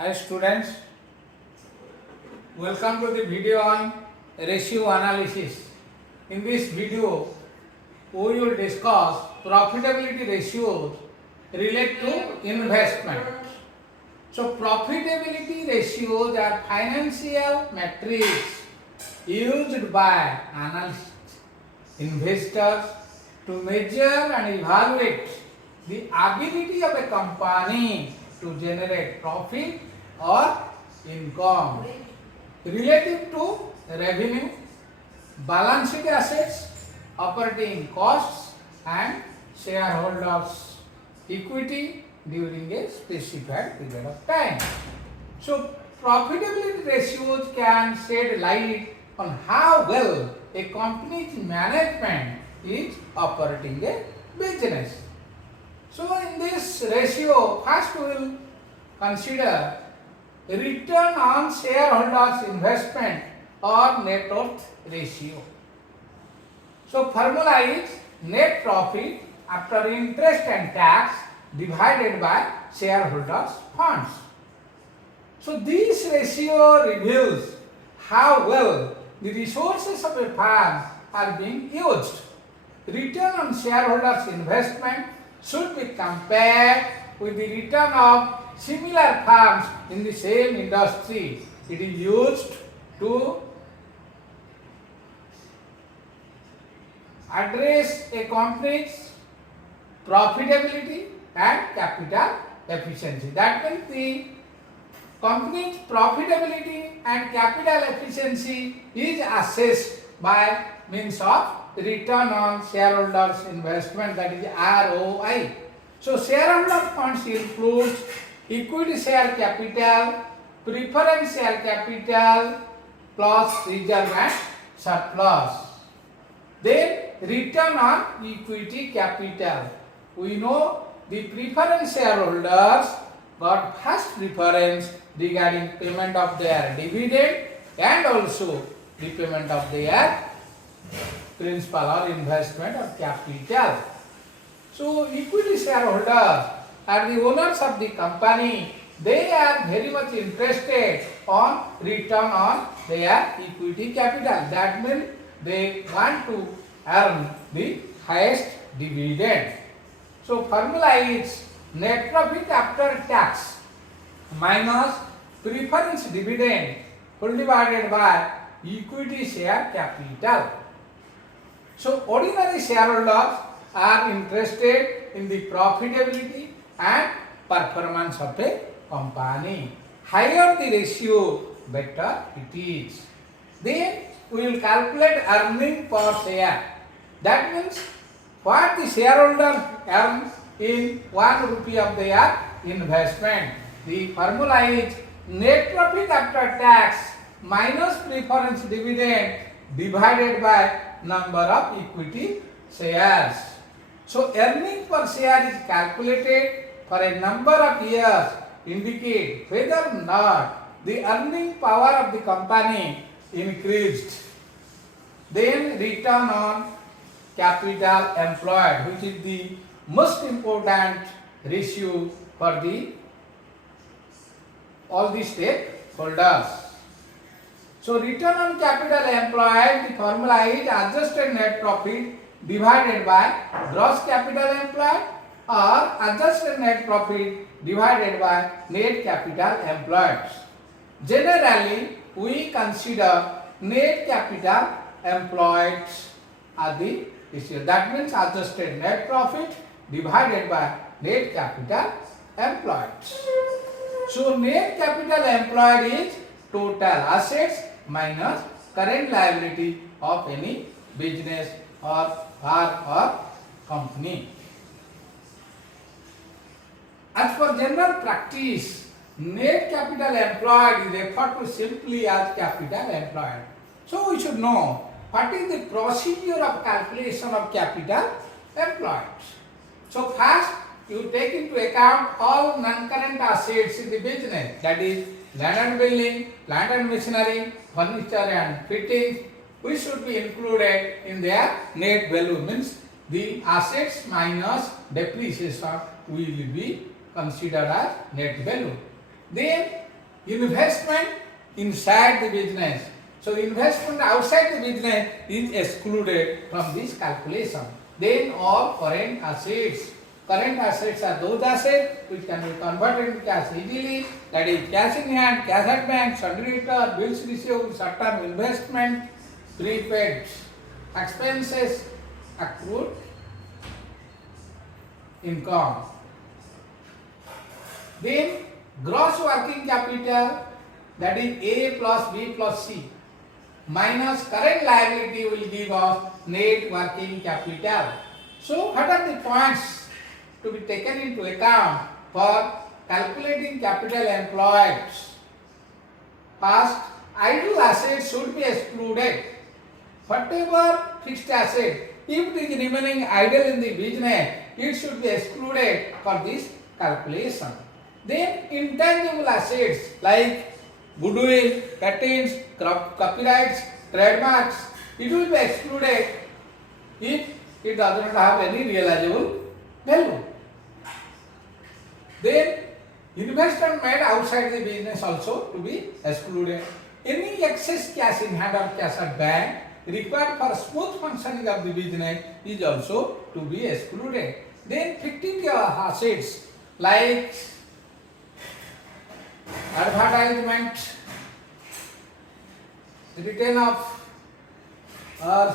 Hi students, welcome to the video on ratio analysis. In this video, we will discuss profitability ratios relate to investment. So profitability ratios are financial metrics used by analysts, investors to measure and evaluate the ability of a company to generate profit or income relative to revenue, balance sheet assets, operating costs and shareholders equity during a specified period of time. So profitability ratios can shed light on how well a company's management is operating a business. So in this ratio, first we will consider return on shareholders investment or net worth ratio. So formula is net profit after interest and tax divided by shareholders funds. So this ratio reveals how well the resources of a firm are being used. Return on shareholders investment should be compared with the return of similar firms in the same industry. It is used to address a company's profitability and capital efficiency. That means the company's profitability and capital efficiency is assessed by means of return on shareholders investment, that is ROI. So shareholder funds includes equity share capital, preference share capital plus reserve and surplus. Then return on equity capital. We know the preference shareholders got first preference regarding payment of their dividend and also the payment of their principal or investment of capital. So equity shareholders are the owners of the company. They are very much interested on return on their equity capital. That means they want to earn the highest dividend. So formula is net profit after tax minus preference dividend whole divided by equity share capital. So ordinary shareholders are interested in the profitability and performance of a company. Higher the ratio, better it is. Then we will calculate earning per share. That means what the shareholder earns in 1 rupee of their investment. The formula is net profit after tax minus preference dividend divided by number of equity shares. So earning per share is calculated for a number of years, indicate whether or not the earning power of the company increased. Then return on capital employed, which is the most important ratio for all the stakeholders. So return on capital employed, the formula is adjusted net profit divided by gross capital employed or adjusted net profit divided by net capital employed. Generally, we consider net capital employed as the ratio. That means adjusted net profit divided by net capital employed. So net capital employed is total assets minus current liability of any business or firm or company. As for general practice, net capital employed is referred to simply as capital employed. So we should know what is the procedure of calculation of capital employed. So first you take into account all non-current assets in the business, that is land and building, plant and machinery, furniture and fittings, which should be included in their net value. Means the assets minus depreciation will be considered as net value. Then investment inside the business. So investment outside the business is excluded from this calculation. Then all current assets. Current assets are those assets which can be converted into cash easily, that is cash in hand, cash at bank, sundry debtor, bills received, short-term investment, prepaid expenses, accrued income. Then gross working capital, that is A plus B plus C, minus current liability will give us net working capital. So what are the points to be taken into account for calculating capital employed? First, idle assets should be excluded. Whatever fixed asset, if it is remaining idle in the business, it should be excluded for this calculation. Then intangible assets like goodwill, patents, copyrights, trademarks, it will be excluded if it does not have any realizable value. Then investment made outside the business also to be excluded. Any excess cash in hand or cash at bank required for smooth functioning of the business is also to be excluded. Then fictitious assets like advertisement, return of or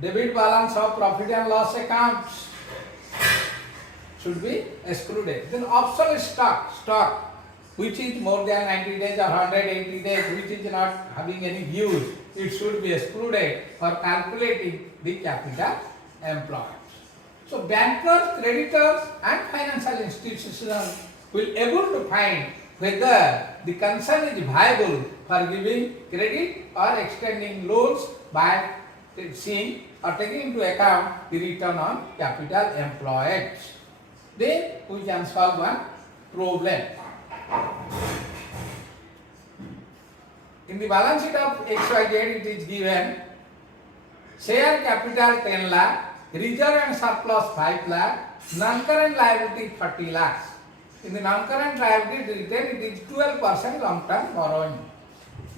debit balance of profit and loss accounts should be excluded. Then obsolete stock which is more than 90 days or 180 days, which is not having any use, it should be excluded for calculating the capital employed. So bankers, creditors and financial institutions will able to find whether the concern is viable for giving credit or extending loans by seeing or taking into account the return on capital employed. Then we can solve one problem. In the balance sheet of XYZ, it is given share capital 10 lakh, reserve and surplus 5 lakh, non-current liability 40 lakhs. In the non-current liability written, it is 12% long-term borrowing.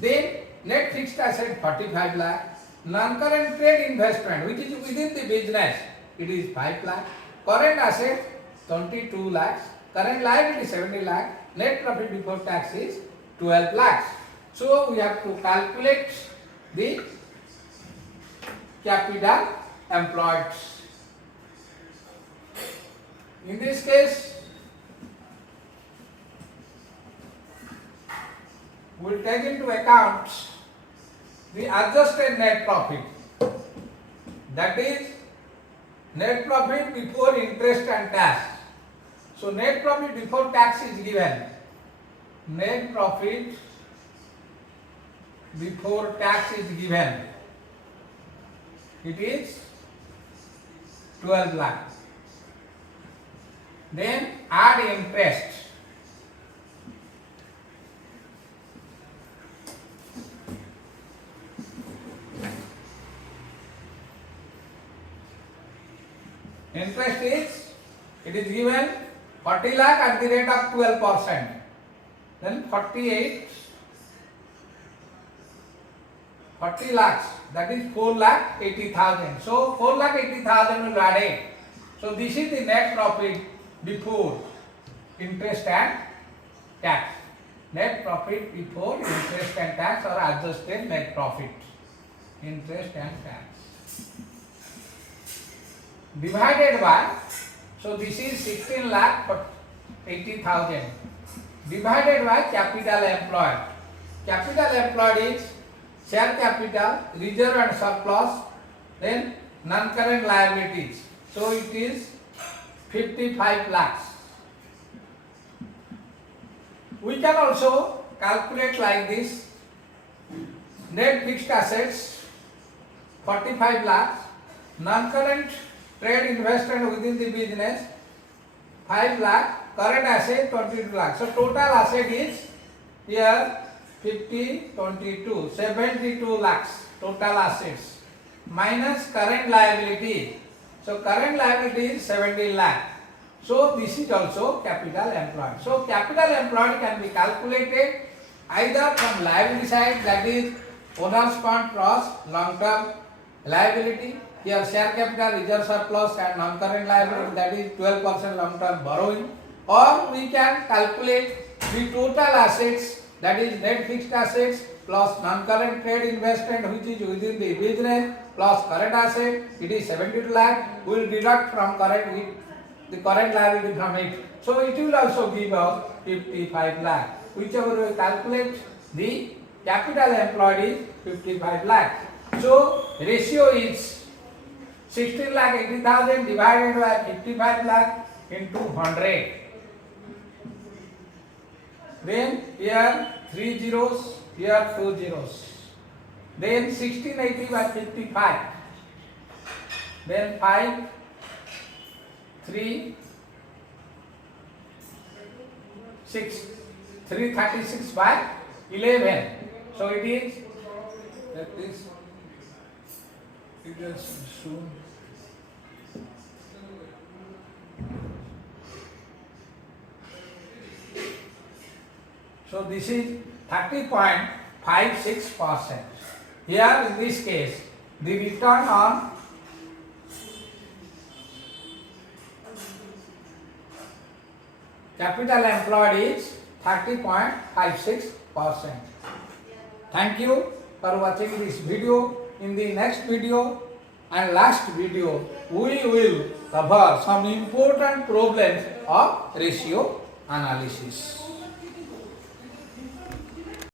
Then net fixed asset 45 lakh, non-current trade investment which is within the business, it is 5 lakh, current asset 22 lakhs, current liability 70 lakh, net profit before tax is 12 lakhs. So we have to calculate the capital employed. In this case, we will take into account the adjusted net profit, that is net profit before interest and tax. So net profit before tax is given. Net profit before tax is given. It is 12 lakh. Then add interest. Interest is, it is given 40 lakh at the rate of 12%. Then 40 lakhs, that is 4,80,000. So 4,80,000 will add it. So this is the net profit before interest and tax. Net profit before interest and tax, or adjusted net profit. Interest and tax. Divided by, so this is 16 lakh 80,000 divided by capital employed. Capital employed is share capital, reserve and surplus, then non-current liabilities. So it is 55 lakhs. We can also calculate like this: net fixed assets 45 lakhs, non-current trade investment within the business 5 lakh, current asset 22 lakh. So total asset is here 50, 22, 72 lakhs total assets minus current liability. So current liability is 17 lakh. So this is also capital employed. So capital employed can be calculated either from liability side, that is owner's fund plus long term liability. Here share capital, reserve surplus and non-current liability, that is 12% long term borrowing. Or we can calculate the total assets, that is net fixed assets plus non-current trade investment which is within the business plus current asset, it is 72 lakh. We will deduct from the current liability from it. So it will also give us 55 lakh. Whichever we calculate, the capital employed is 55 lakh. So ratio is 16 lakh 80,000 divided by 55 lakh into 100. Then here 3 zeros, here 2 zeros. Then 1680 by 55. Then 5, 3, 6, 336 by 11. So it is, let this, it is soon. So this is 30.56%. Here in this case, the return on capital employed is 30.56%. Thank you for watching this video. In the next video and last video, we will cover some important problems of ratio analysis.